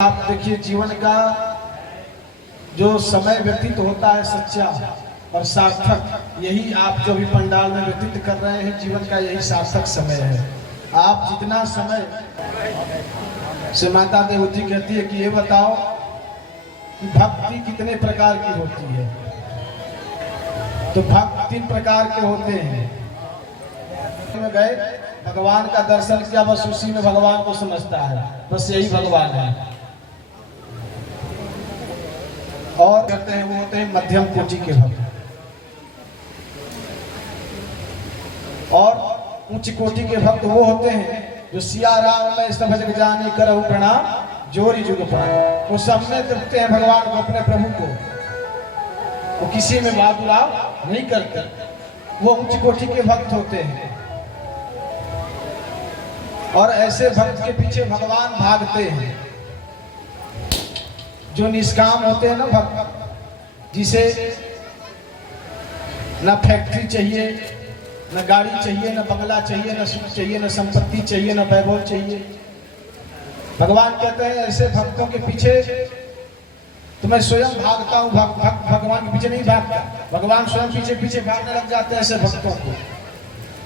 आप देखिए जीवन का जो समय व्यतीत होता है सच्चा और सार्थक, यही आप जो भी पंडाल में व्यतीत कर रहे हैं जीवन का यही सार्थक समय है। आप जितना समय से माता देवती कहती है कि ये बताओ कि भक्ति कितने प्रकार की होती है, तो भक्त 3 प्रकार के होते हैं। में गए भगवान का दर्शन किया, बस उसी में भगवान को समझता है, बस यही भगवान है। और कहते हैं वो होते हैं मध्यम कोटि के भक्त, और उच्च कोटि के भक्त वो होते हैं जो सिया राम में सब भजन जाने करहु प्रणाम जोरी जुग प्राण। वो सब में देखते हैं भगवान को, अपने प्रभु को, वो किसी में बादलाव नहीं करते, वो उच्च कोटि के भक्त होते हैं। और ऐसे भक्त के पीछे भगवान भागते हैं जो निष्काम होते हैं ना भक्त, जिसे न फैक्ट्री चाहिए, न गाड़ी चाहिए, न बंगला चाहिए, न सुख चाहिए, न संपत्ति चाहिए, न वैभव चाहिए। भगवान कहते हैं ऐसे भक्तों के पीछे तो मैं स्वयं भागता हूँ, भगवान के पीछे नहीं भागता, भगवान स्वयं पीछे पीछे भागने लग जाते हैं ऐसे भक्तों को।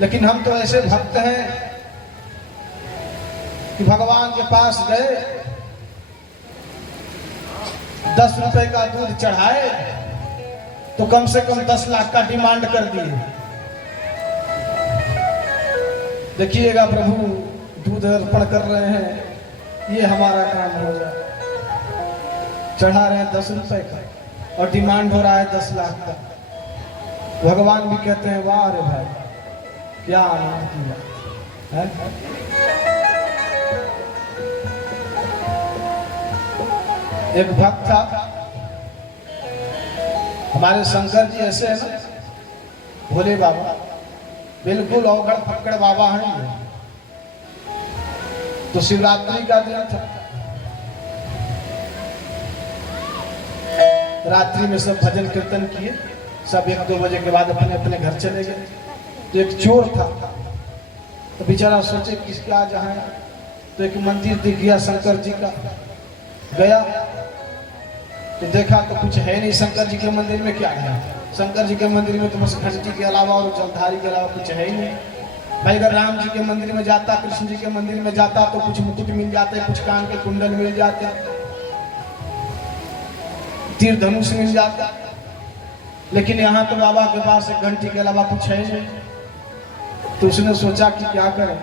लेकिन हम तो ऐसे भक्त हैं कि भगवान के पास गए, 10 रुपए का दूध चढ़ाए तो कम से कम 10 लाख का डिमांड कर दिए। देखिएगा प्रभु दूध अर्पण कर रहे हैं, ये हमारा काम हो जाए। चढ़ा रहे हैं 10 रुपए का और डिमांड हो रहा है 10 लाख का। भगवान भी कहते हैं वाह रे भाई, क्या आनंद की बात है। एक भक्त था, हमारे शंकर जी ऐसे है ना, भोले बाबा, बिल्कुल अवगढ़ फक्कड़ बाबा हैं ये। तो शिवरात्रि का दिन था, रात्रि में सब भजन कीर्तन किए, सब 1-2 बजे के बाद अपने अपने घर चले गए। तो एक चोर था, तो बेचारा सोचे किसका जहाँ, तो एक मंदिर दिख गया शंकर जी का, गया तो देखा तो कुछ है नहीं। शंकर जी के मंदिर में क्या है, शंकर जी के मंदिर में तो बस घंटी के अलावा और जलधारी के अलावा कुछ है ही नहीं। भाई अगर राम जी के मंदिर में जाता, कृष्ण जी के मंदिर में जाता तो कुछ मुकुट मिल जाते, कुछ कान के कुंडल मिल जाते, तीर धनुष मिल जाता, लेकिन यहाँ तो बाबा के पास एक घंटी के अलावा कुछ है नहीं। तो उसने सोचा कि क्या करें,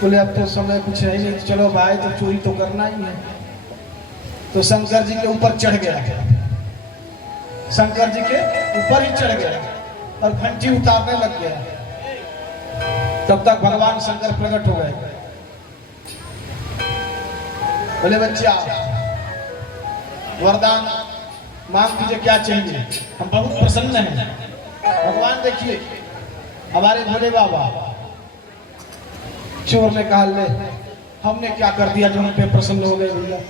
बोले अब तो समय कुछ है नहीं, चलो भाई तो चोरी तो करना ही है। तो शंकर जी के ऊपर चढ़ गया, शंकर जी के ऊपर ही चढ़ गया और घंटी उतारने लग गया। तब तक भगवान शंकर प्रकट हो गए। बोले बच्चा वरदान मांग कीजिए, क्या चाहिए, हम बहुत प्रसन्न हैं। भगवान देखिए हमारे भोले बाबा। चोर ने कहा ले हमने क्या कर दिया जो हम पे प्रसन्न हो गए भैया।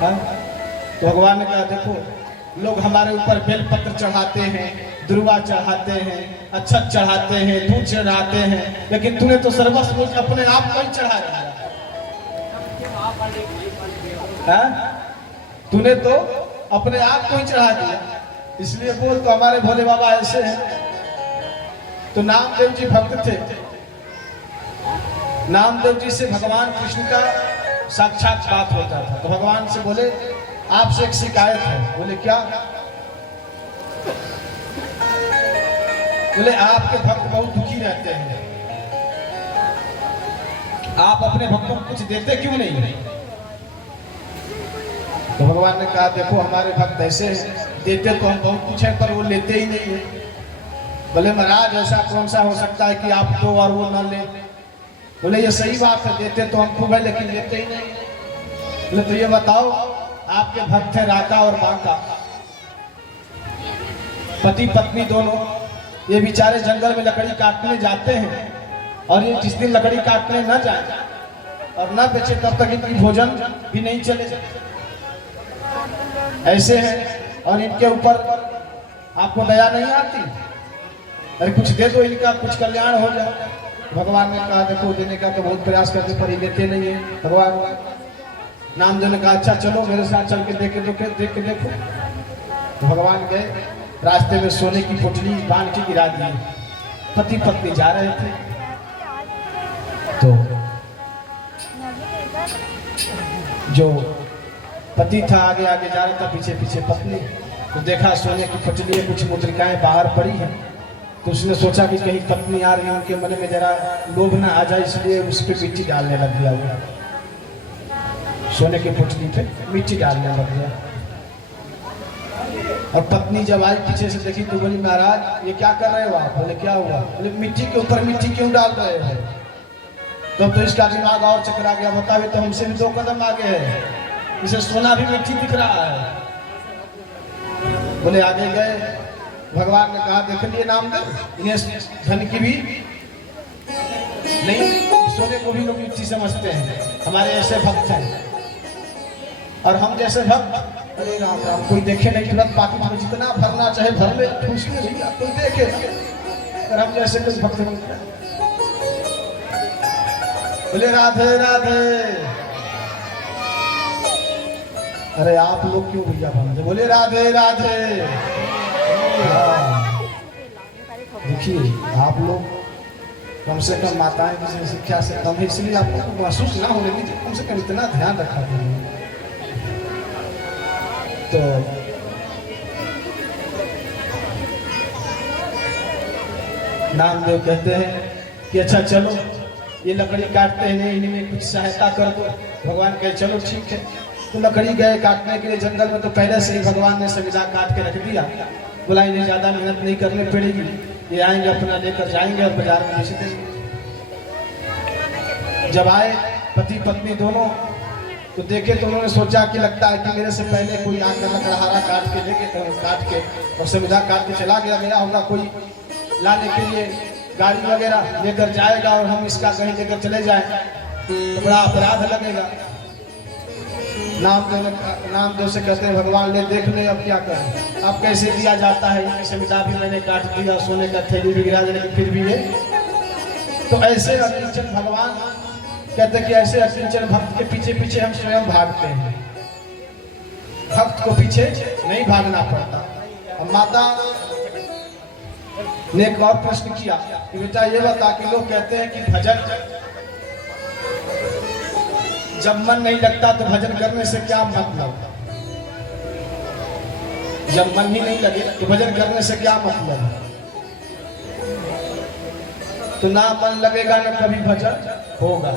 तो भगवान ने कहा देखो लोग हमारे ऊपर बेलपत्र चढ़ाते हैं, दुर्वा चढ़ाते हैं, अक्षत चढ़ाते हैं, दूध चढ़ाते हैं, लेकिन तूने तो सर्वस्व अपने आप को ही चढ़ा दिया। तूने तो अपने आप को ही चढ़ा दिया। इसलिए बोल तो हमारे भोले बाबा ऐसे हैं। तो नामदेव जी भक्त थे, नामदेव जी से भगवान कृष्ण का साक्षात बात होता था। तो भगवान से बोले आपसे एक शिकायत है। बोले क्या? बोले आपके भक्त बहुत दुखी रहते हैं, आप अपने भक्तों को कुछ देते क्यों नहीं? तो भगवान ने कहा देखो हमारे भक्त ऐसे हैं, देते तो हम बहुत कुछ है पर वो लेते ही नहीं है। बोले महाराज ऐसा कौन सा हो सकता है कि आप दो और वो न ले? बोले ये सही बात है, देते तो हम खूब है लेकिन लेते ही नहीं। बोले तो ये बताओ आपके भक्त थे राका और बांका, पति पत्नी दोनों, ये बेचारे जंगल में लकड़ी काटने जाते हैं और ये जिस दिन लकड़ी काटने न जाए और न बेचे तब तक इनकी भोजन भी नहीं चले। ऐसे हैं और इनके ऊपर आपको दया नहीं आती? अरे कुछ दे दो इनका, कुछ कल्याण हो जाए। भगवान ने कहा देखो देने का तो बहुत प्रयास करने पर ही लेते नहीं है। भगवान नामदेव ने कहा अच्छा चलो मेरे साथ चल के देख के देखो। भगवान गए, रास्ते में सोने की पोटली बांध के गिरा दी। पति पत्नी जा रहे थे तो जो पति था आगे आगे जा रहा था, पीछे पीछे पत्नी। तो देखा सोने की पोटली में कुछ मुद्रिकाएं बाहर पड़ी हैं। तो उसने सोचा कि कहीं पत्नी आ रही है, उनके मन में जरा लोभ ना आ जाए, इसलिए उस पर मिट्टी डालने लग गया। वो सोने की पोटली पे मिट्टी डालने लग गया। और पत्नी जब आई पीछे से देखी तो बोली महाराज ये क्या कर रहे हो आप? बोले क्या हुआ? बोले मिट्टी के ऊपर मिट्टी क्यों डाल रहे हो? तो इसका दिमाग और चकरा गया, बतावे तो हमसे भी 2 कदम आगे है, इसे सोना भी मिट्टी दिख रहा है। बोले आगे गए, भगवान ने कहा देख लिए नामदेव, इन्हें धन की भी नहीं, सोने को भी लोग मिट्टी समझते हैं, हमारे ऐसे भक्त हैं। और हम जैसे भक्त अरे राम राम, कोई देखे नहीं तुरंत पाकिट में जितना भरना चाहे भर ले, ठूस ले भैया, कोई देखे ना। और हम जैसे कुछ भक्त बनते हैं। बोले राधे राधे। अरे आप लोग क्यों भैया बनते? बोले राधे राधे। देखिए आप लोग कम से कम माताएं की शिक्षा से कम है, इसलिए आप लोग महसूस ना होने दीजिए, कम से कम इतना ध्यान रखा करिए। तो नामदेव कहते हैं कि अच्छा चलो ये लकड़ी काटते हैं, इनमें कुछ सहायता कर दो। भगवान कहे चलो ठीक है। तो लकड़ी गए काटने के लिए जंगल में, तो पहले से ही भगवान ने संविदा काट के रख दिया। बोला इन्हें ज्यादा मेहनत नहीं करनी पड़ेगी, ये आएंगे अपना लेकर जाएंगे और बाजार में बेच देंगे। जब आए पति पत्नी दोनों तो देखे तो उन्होंने सोचा कि लगता है कि मेरे से पहले कोई आकर लकड़हारा काट के और संविदा काट के चला गया होगा, कोई लाने के लिए गाड़ी वगैरह लेकर जाएगा और हम इसका कहीं लेकर चले जाए तो बड़ा अपराध लगेगा। नामदेव से कहते हैं भगवान ले देख ले अब क्या करें, अब कैसे दिया जाता है, इनकी संविदा भी मैंने काट दिया, सोने का थैली भी गिरा, लेकिन फिर भी ये। तो ऐसे अकिंचन भगवान कहते कि ऐसे अकिंचन भक्त के पीछे पीछे हम स्वयं भागते हैं, भक्त को पीछे नहीं भागना पड़ता। अब माता ने एक और प्रश्न किया कि बेटा ये बता कि लोग कहते हैं कि भजन जब मन नहीं लगता तो भजन करने से क्या मतलब? जब मन ही नहीं लगे तो भजन करने से क्या मतलब? तो ना मन लगेगा ना कभी भजन होगा।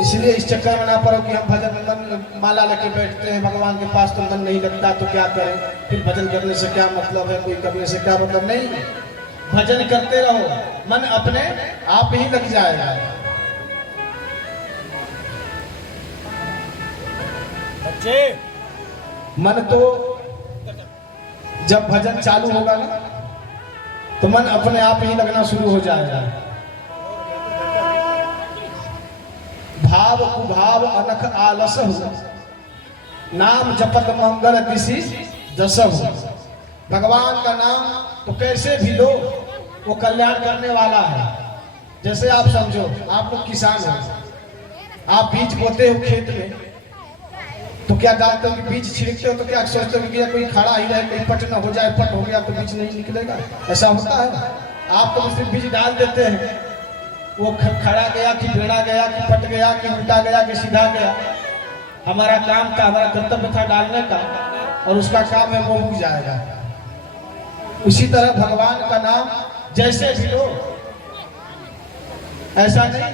इसलिए इस चक्कर में ना पड़ो कि हम भजन मन माला लेके बैठते हैं भगवान के पास, तो मन नहीं लगता तो क्या करें, फिर भजन करने से क्या मतलब है, कोई करने से क्या मतलब? नहीं, भजन करते रहो, मन अपने आप ही लग जाएगा। मन तो जब भजन चालू होगा ना तो मन अपने आप ही लगना शुरू हो जाएगा। भाव कुभाव अनख आलस हो, नाम जपत मंगल दिशि दस हो। भगवान का नाम तो कैसे भी लो वो कल्याण करने वाला है। जैसे आप समझो आप लोग किसान हो, आप बीज बोते हो खेत में, तो क्या डालते हो कि बीज छिड़कते हो तो क्या सोचते हो कि कोई खड़ा ही रहे, कोई पट न हो जाए, पट हो गया तो बीज नहीं निकलेगा, ऐसा होता है? आप तो सिर्फ बीज डाल देते हैं, वो खड़ा गया कि टेढ़ा गया कि पट गया कि उल्टा गया कि सीधा गया, हमारा काम था, हमारा कर्तव्य था डालने का, और उसका काम है वो उग जाएगा। उसी तरह भगवान का नाम जैसे भी लो, ऐसा नहीं